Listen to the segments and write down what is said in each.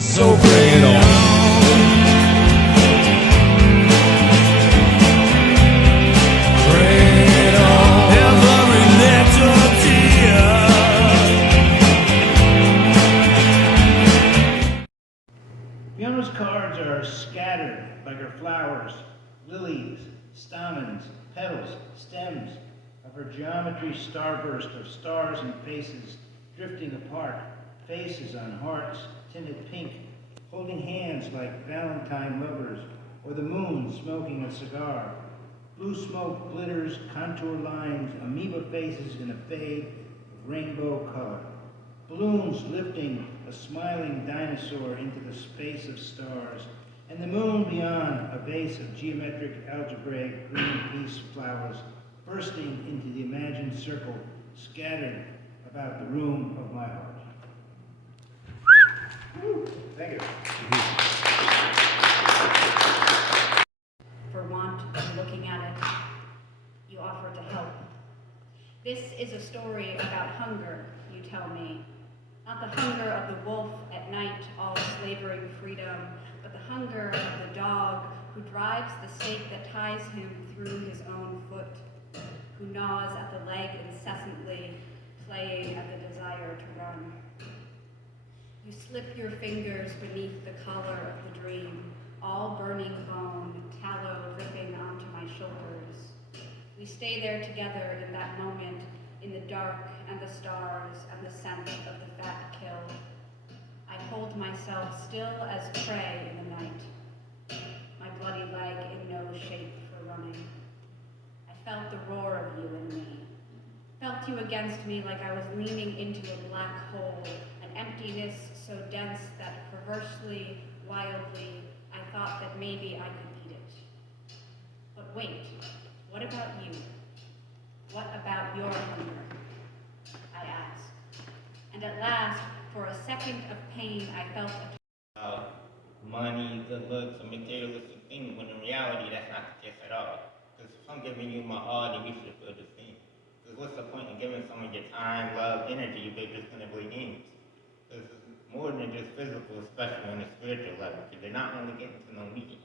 So bring it on. Bring it on. Every little tear. Fiona's cards are scattered like her flowers, lilies, stamens, petals, stems of her geometry starburst of stars and faces drifting apart, faces on hearts tinted pink, holding hands like Valentine lovers, or the moon smoking a cigar. Blue smoke glitters, contour lines, amoeba faces in a fade of rainbow color. Balloons lifting a smiling dinosaur into the space of stars, and the moon beyond, a vase of geometric algebraic green peace flowers bursting into the imagined circle scattered about the room of my heart. Thank you. For want of looking at it, you offer to help. This is a story about hunger, you tell me. Not the hunger of the wolf at night, all slavering freedom, but the hunger of the dog who drives the stake that ties him through his own foot, who gnaws at the leg incessantly, playing at the desire to run. You slip your fingers beneath the collar of the dream, all burning bone, tallow dripping onto my shoulders. We stay there together in that moment, in the dark and the stars and the scent of the fat kill. I hold myself still as prey in the night, my bloody leg in no shape for running. I felt the roar of you in me, felt you against me like I was leaning into a black hole, an emptiness so dense that perversely, wildly, I thought that maybe I could beat it. But wait, what about you? What about your hunger? I asked. And at last, for a second of pain, I felt money, good looks, and materialistic things, when in reality, that's not the case at all. Because if I'm giving you my all, then you should feel the same. Because what's the point in giving someone your time, love, energy if they're just going to play games? Because it's more than just physical, especially on the spiritual level. Because they're not only getting to know me.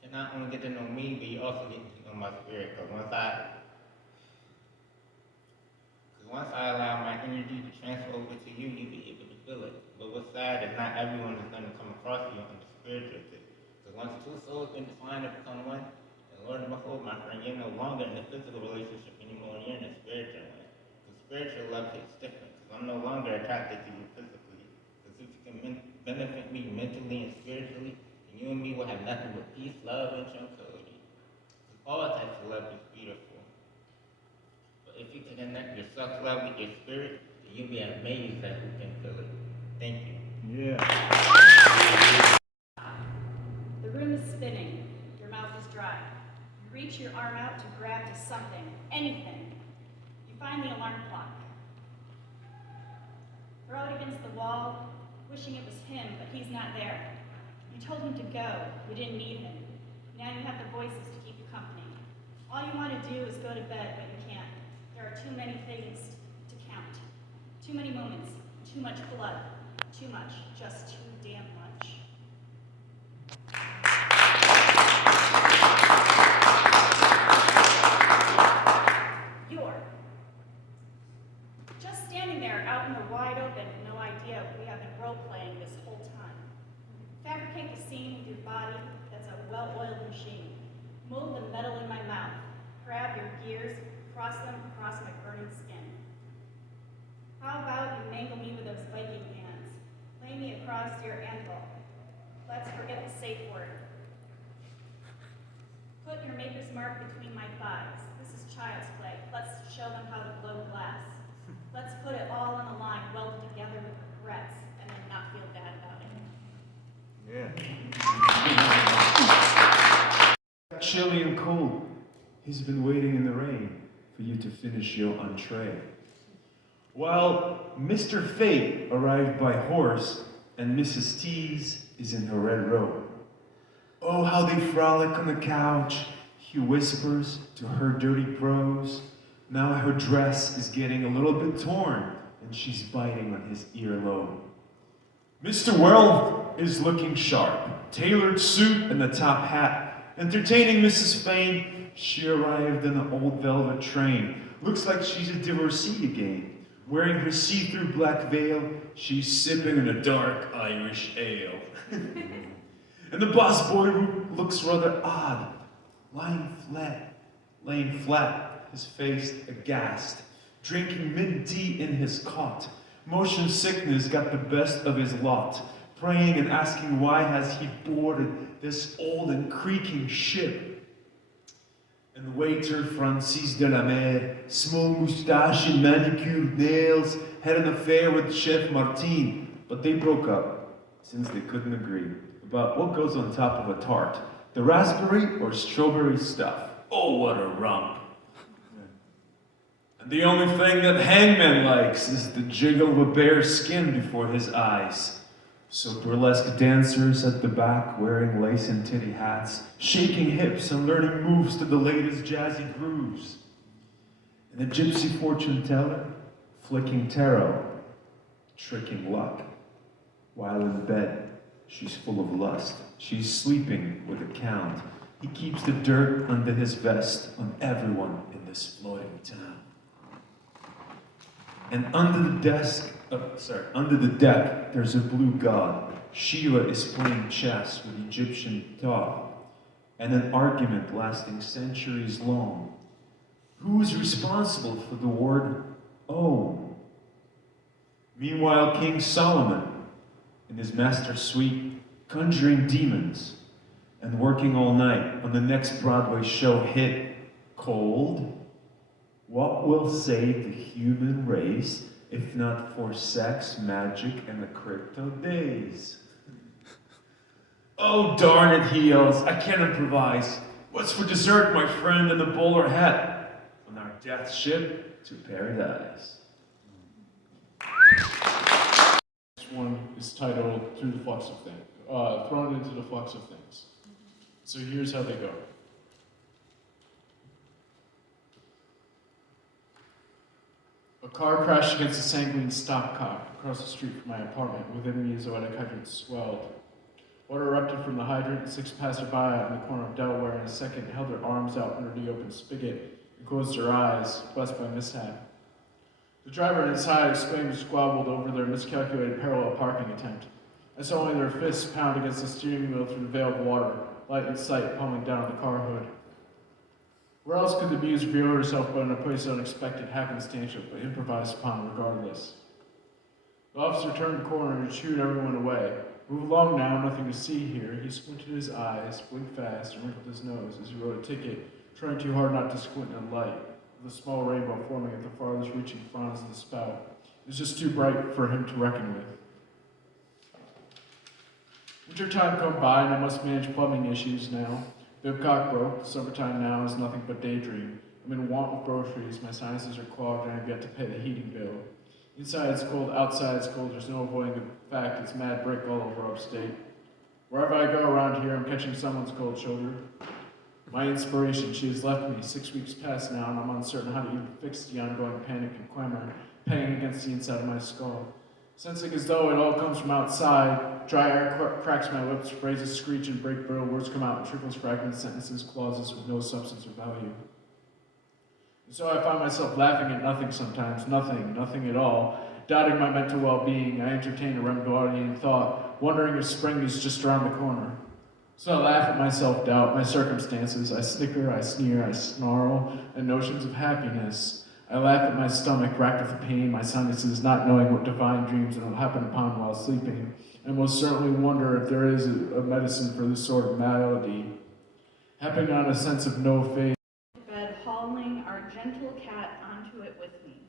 They're not only getting to know me, but you're also getting to know my spirit. Because once I allow my energy to transfer over to you, you'll be able to feel it. But what's sad is not everyone is going to come across you on the spiritual tip. Because once two souls can define to become one, and Lord and behold, my friend, you're no longer in the physical relationship anymore, you're in the spiritual one. The spiritual love hits different, because I'm no longer attracted to you physically. Because if you can benefit me mentally and spiritually, then you and me will have nothing but peace, love, and tranquility. Because all types of love is beautiful. If you can connect your self-love with your spirit, then you'll be amazed at who can feel it. Thank you. Yeah. The room is spinning. Your mouth is dry. You reach your arm out to grab to something, anything. You find the alarm clock. Throw it against the wall, wishing it was him, but he's not there. You told him to go. You didn't need him. Now you have the voices to keep you company. All you want to do is go to bed, but you can't. There are too many things to count. Too many moments, too much blood, too much, just too damn much. You're just standing there out in the wide open, no idea we have been role-playing this whole time. Fabricate the scene with your body that's a well-oiled machine. Mold the metal in my mouth. Grab your gears, cross them across my burning skin. How about you mangle me with those Viking hands? Lay me across your anvil. Let's forget the safe word. Put your maker's mark between my thighs. This is child's play. Let's show them how to blow glass. Let's put it all on the line, welded together with regrets, and then not feel bad about it. Yeah. Chilly and cold. He's been waiting in the rain for you to finish your entree. While Mr. Fate arrived by horse and Mrs. Tease is in her red robe. Oh, how they frolic on the couch. He whispers to her dirty prose. Now her dress is getting a little bit torn and she's biting on his earlobe. Mr. World is looking sharp. Tailored suit and the top hat. Entertaining Mrs. Fane, she arrived in an old velvet train. Looks like she's a divorcee again. Wearing her see-through black veil, she's sipping in a dark Irish ale. And the boss boy looks rather odd, lying flat, his face aghast, drinking mint-tea in his cot. Motion sickness got the best of his lot, praying and asking why has he boarded this old and creaking ship. And the waiter, Francis de la Mer, small moustache and manicured nails, had an affair with Chef Martin, but they broke up, since they couldn't agree about what goes on top of a tart, the raspberry or strawberry stuff. Oh, what a rump. And the only thing that Hangman likes is the jiggle of a bear's skin before his eyes. So burlesque dancers at the back wearing lace and titty hats, shaking hips and learning moves to the latest jazzy grooves. And a gypsy fortune teller flicking tarot, tricking luck. While in bed, she's full of lust. She's sleeping with a count. He keeps the dirt under his vest on everyone in this floating town. And under the deck, there's a blue god. Shiva is playing chess with Egyptian Thoth, and an argument lasting centuries long. Who is responsible for the word Om? Meanwhile, King Solomon, in his master suite, conjuring demons, and working all night on the next Broadway show hit, Cold. What will save the human race if not for sex, magic, and the crypto days? Oh, darn it, he yells. I can't improvise. What's for dessert, my friend, and the bowler hat? On our death ship to paradise. This one is titled Through the Flux of Things, Thrown into the Flux of Things. So here's how they go. A car crashed against a sanguine stopcock across the street from my apartment. Within me, a zoetic hydrant swelled. Water erupted from the hydrant, and 6 passersby out in the corner of Delaware in a second held their arms out under the open spigot and closed their eyes, blessed by mishap. The driver and his hired exclaimed squabbled over their miscalculated parallel parking attempt. I saw only their fists pound against the steering wheel through the veil of water, light in sight pummeling down on the car hood. Where else could the Muse reveal herself but in a place unexpected, happenstantial, but improvised upon regardless? The officer turned the corner and shooed everyone away. Move along now, nothing to see here. He squinted his eyes, blinked fast, and wrinkled his nose as he wrote a ticket, trying too hard not to squint in the light, with a small rainbow forming at the farthest reaching fronds of the spout. It was just too bright for him to reckon with. Winter time come by, and I must manage plumbing issues now. Bibcock broke. Summertime now is nothing but daydream. I'm in want of groceries. My sinuses are clogged, and I've yet to pay the heating bill. Inside it's cold, outside it's cold. There's no avoiding the fact it's mad brick all over upstate. Wherever I go around here, I'm catching someone's cold shoulder. My inspiration, she has left me 6 weeks past now, and I'm uncertain how to even fix the ongoing panic and clamor, panging against the inside of my skull. Sensing as though it all comes from outside, dry air cracks my lips, phrases screech and break brittle, words come out in trickles, fragments, sentences, clauses with no substance or value. And so I find myself laughing at nothing sometimes, nothing at all. Doubting my mental well-being, I entertain a Remgaudian thought, wondering if spring is just around the corner. So I laugh at my self-doubt, my circumstances, I snicker, I sneer, I snarl at notions of happiness. I laugh at my stomach, racked with pain, my sinuses, not knowing what divine dreams will happen upon while sleeping, and most certainly wonder if there is a medicine for this sort of malady. Happing on a sense of no faith. Bed, hauling our gentle cat onto it with me.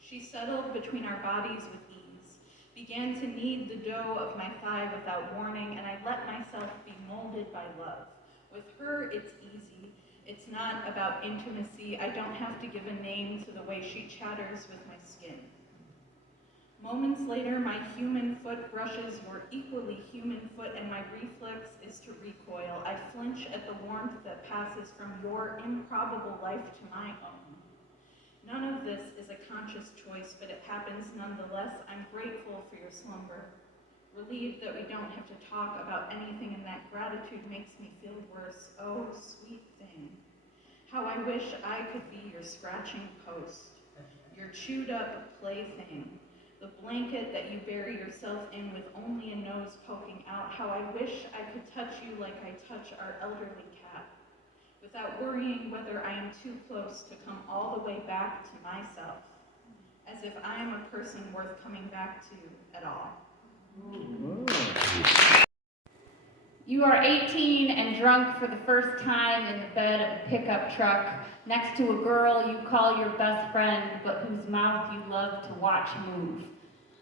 She settled between our bodies with ease, began to knead the dough of my thigh without warning, and I let myself be molded by love. With her, it's easy. It's not about intimacy. I don't have to give a name to the way she chatters with my skin. Moments later, my human foot brushes your equally human foot, and my reflex is to recoil. I flinch at the warmth that passes from your improbable life to my own. None of this is a conscious choice, but it happens nonetheless. I'm grateful for your slumber. Relieved that we don't have to talk about anything, and that gratitude makes me feel worse. Oh, sweet thing. How I wish I could be your scratching post, your chewed up plaything, the blanket that you bury yourself in with only a nose poking out. How I wish I could touch you like I touch our elderly cat, without worrying whether I am too close to come all the way back to myself, as if I am a person worth coming back to at all. You are 18 and drunk for the first time in the bed of a pickup truck next to a girl you call your best friend, but whose mouth you love to watch move.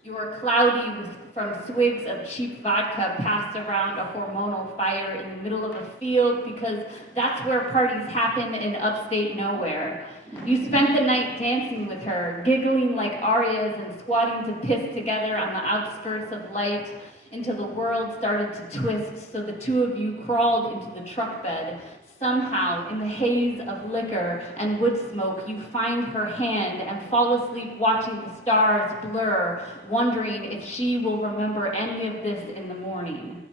You are cloudy from swigs of cheap vodka passed around a hormonal fire in the middle of a field, because that's where parties happen in upstate nowhere. You spent the night dancing with her, giggling like arias and squatting to piss together on the outskirts of light, until the world started to twist, so the two of you crawled into the truck bed. Somehow, in the haze of liquor and wood smoke, you find her hand and fall asleep watching the stars blur, wondering if she will remember any of this in the morning.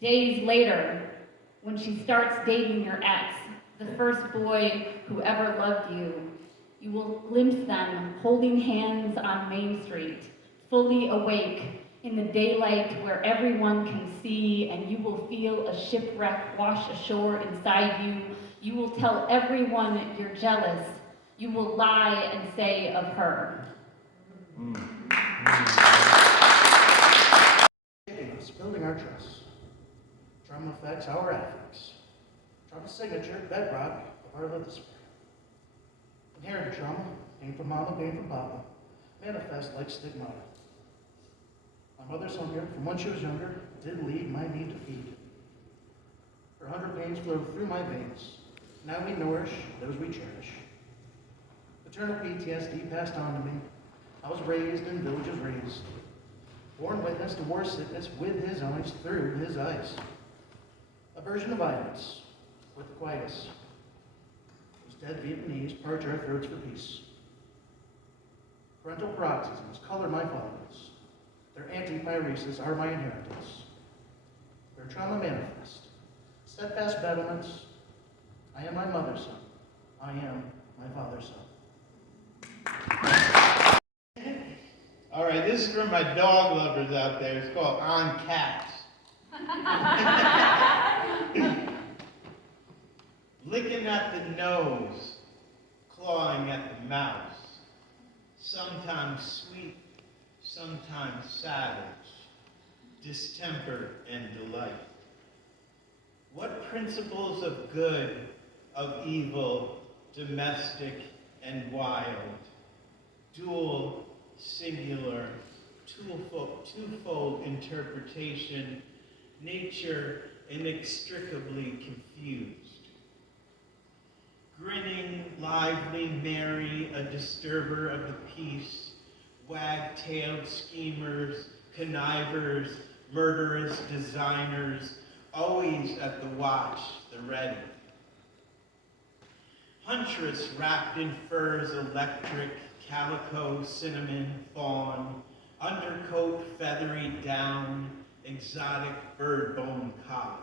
Days later, when she starts dating your ex, the first boy who ever loved you, you will glimpse them holding hands on Main Street, fully awake, in the daylight where everyone can see, and you will feel a shipwreck wash ashore inside you. You will tell everyone you're jealous. You will lie and say of her. Us, building our trust. Trauma affects our affects. Trauma signature, bedrock of our lithosphere. Inherited trauma, pain from mama, pain from papa, manifest like stigmata. My mother's hunger, from when she was younger, did lead my need to feed. Her hunger pains flow through my veins. Now we nourish those we cherish. Paternal PTSD passed on to me. I was raised in villages raised. Born witness to war sickness with his eyes, through his eyes. A version of violence, with the quietest. Those dead Vietnamese parch our throats for peace. Parental paroxysms color my follicles. Their antipyresis are my inheritance. Their trauma manifest. Steadfast battlements. I am my mother's son. I am my father's son. All right, this is for my dog lovers out there. It's called On Cats. Licking at the nose, clawing at the mouse. Sometimes sweet, sometimes savage, distemper and delight. What principles of good, of evil, domestic and wild, dual, singular, twofold interpretation, nature inextricably confused. Grinning, lively, merry, a disturber of the peace, wag-tailed schemers, connivers, murderous designers, always at the watch, the ready. Huntress wrapped in furs electric, calico, cinnamon, fawn, undercoat, feathery down, exotic bird bone collar.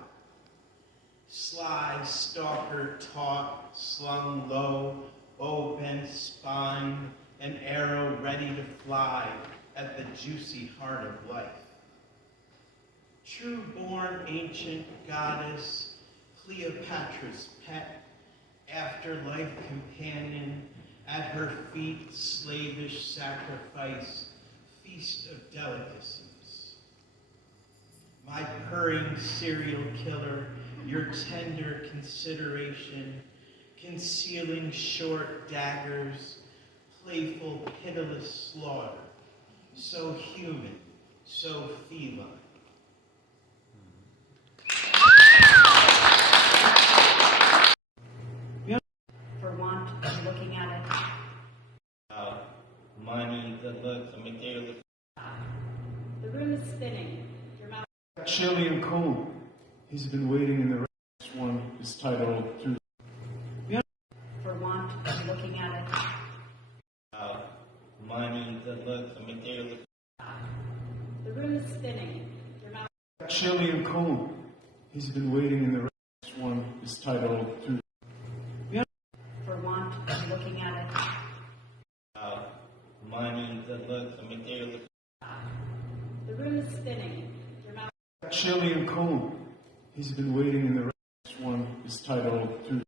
Sly stalker taut, slung low, bow bent spine, an arrow ready to fly at the juicy heart of life. True-born ancient goddess, Cleopatra's pet, afterlife companion, at her feet slavish sacrifice, feast of delicacies. My purring serial killer, your tender consideration, concealing short daggers, playful, pitiless slaughter, so human, so feline. For want of looking at it. Money, good looks, and materialistic. The room is spinning. Your mouth. Chilly and cold. He's been waiting in the rain. This one is titled Through. For want of looking at it. Money, good looks, and materialistic. The room is spinning. chilly and cold. He's been waiting in the rain. This one is titled Through. For want of looking at it. Money, good looks, and materialistic. The room is spinning. Your mouth. Chilly and cold. He's been waiting in the rain. This one is titled Through.